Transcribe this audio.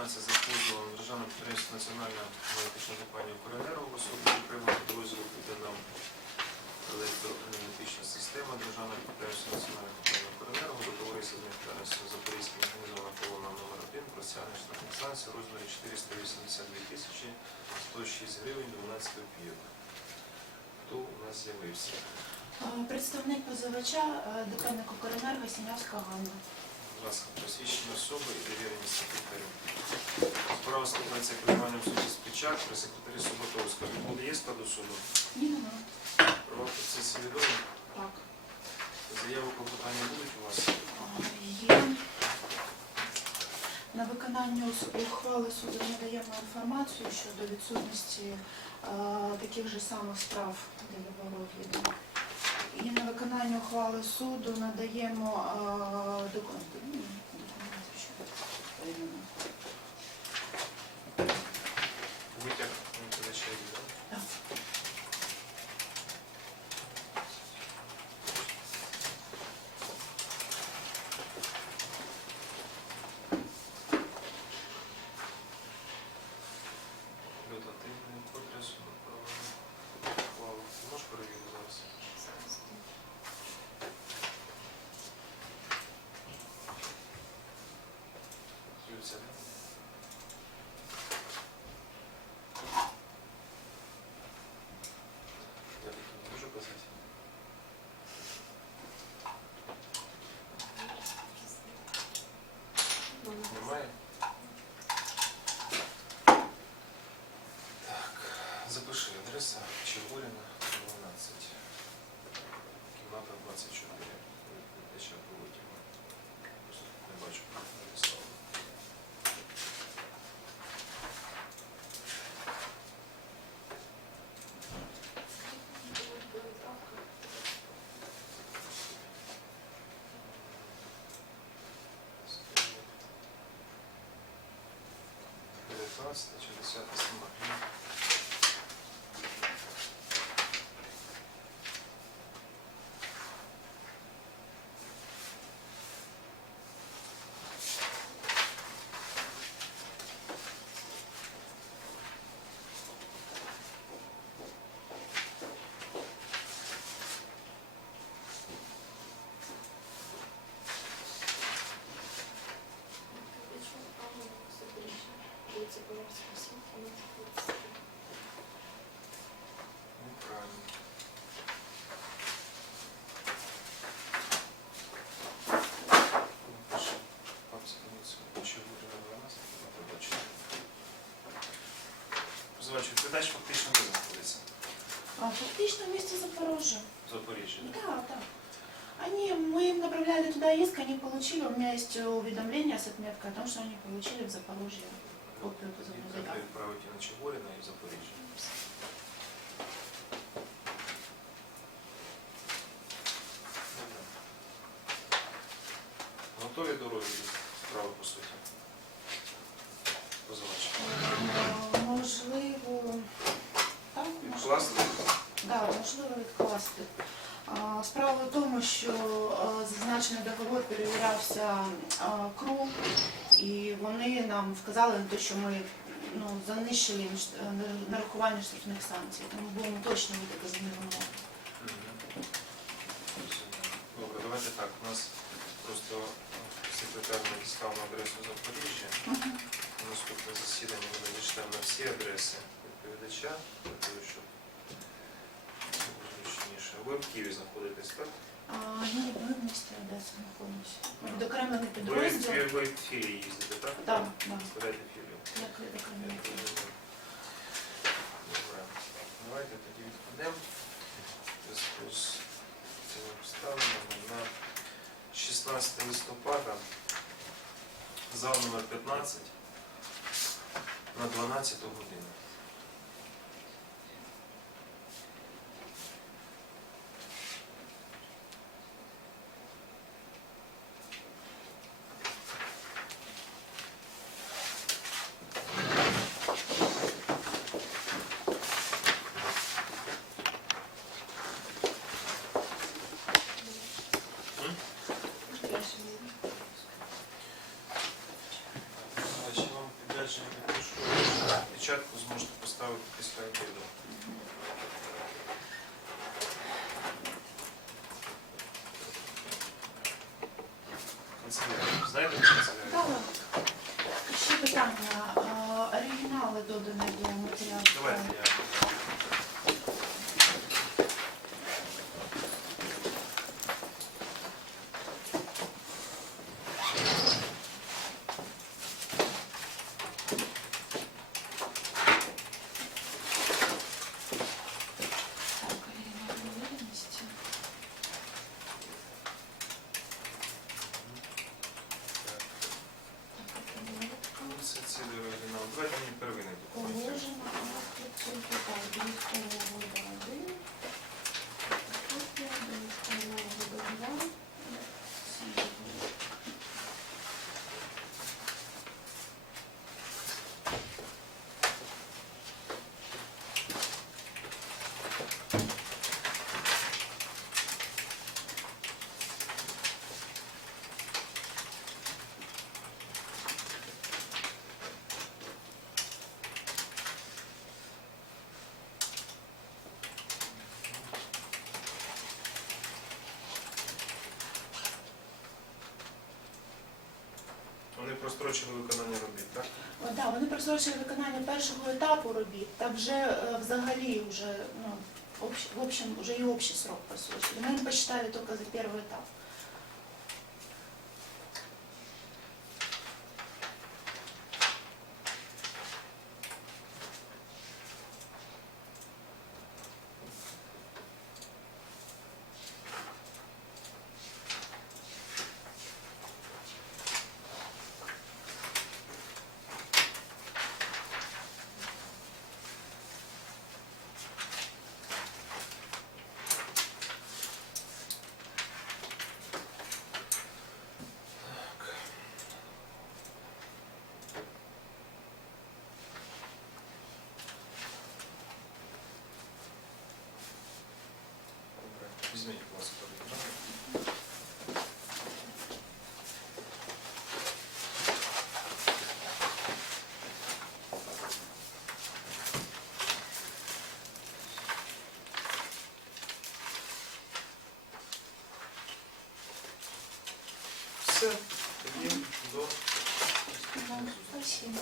19 за позовом Державного підприємства Національна енергетична компанія «Укренерго» в особі окремого підрозділу «Південнам електроенергетична система Державного підприємства Національної компанії «Укренерго» до товариства відповідальністю Запорізька механізована колона номер 1 про стягнення штрафних санкцій у розмірі 482 тисячі 106 гривень 12 копійок. Хто у нас з'явився? Представник позивача е, ДП «Укренерго» Сінявська Ганна. Будь ласка, посвідчення особи і секретарю. Справа складається керуванням суді з печат при секретарі Суботовського. Відбуде є складу суду? Ні, нема. Право процесі відомі. Так. Заяву клопотання будуть у вас? Є. На виконання ухвали суду надаємо інформацію щодо відсутності е, таких же самих справ для розгляду. І на виконання ухвали суду надаємо е, документи, Юця, да? Я таки не можу казати. Немає? Так, запиши адреса Чигуріна, 12. Кімната 24. Деча поводів. 17 чи 10 сама. туда иск, они получили, у меня есть уведомление с отметкой о том, что они получили в Запорожье. Копию позовной Їх треба заявки. відправити на Чигуріна і в Запоріжжя. Добре. Готові до розгляду справи по суті? Позивач. Е, Можливо, так, можливо. Відкласти? Да, можливо відкласти. А, Справа в тому, що е, зазначений договор перевірявся КРУ, і вони нам вказали на те, що ми ну, занищили е, нарахування штрафних санкцій. Тому будемо точно виказані вимоги. Мгм. Добре, давайте так. У нас просто е, секретар надіслав на адресу Запоріжжя. Наступне засідання ми надішлемо на всі адреси відповідача, для того, щоб зручніше. Ви в Києві знаходитесь, так? А, ні, місті Одеса знаходимося. Ми відокремлений підрозділ. ви, ви в філії їздите, так? Так, так. Складаєте філію. Як відокремлений підрозділ. Добре. Давайте тоді відкладемо. В зв'язку з цими обставинами на 16 листопада зал номер 15 на 12 годину. прострочили виконання робіт, так? О, да, вони просрочили виконання першого етапу робіт, та вже е, взагалі вже, ну, общ, в общем, вже і общий срок просрочили. Мы им посчитали только за первый этап. Візьміть, будь ласка, оригінал. Все, тоді до Да, спасибо.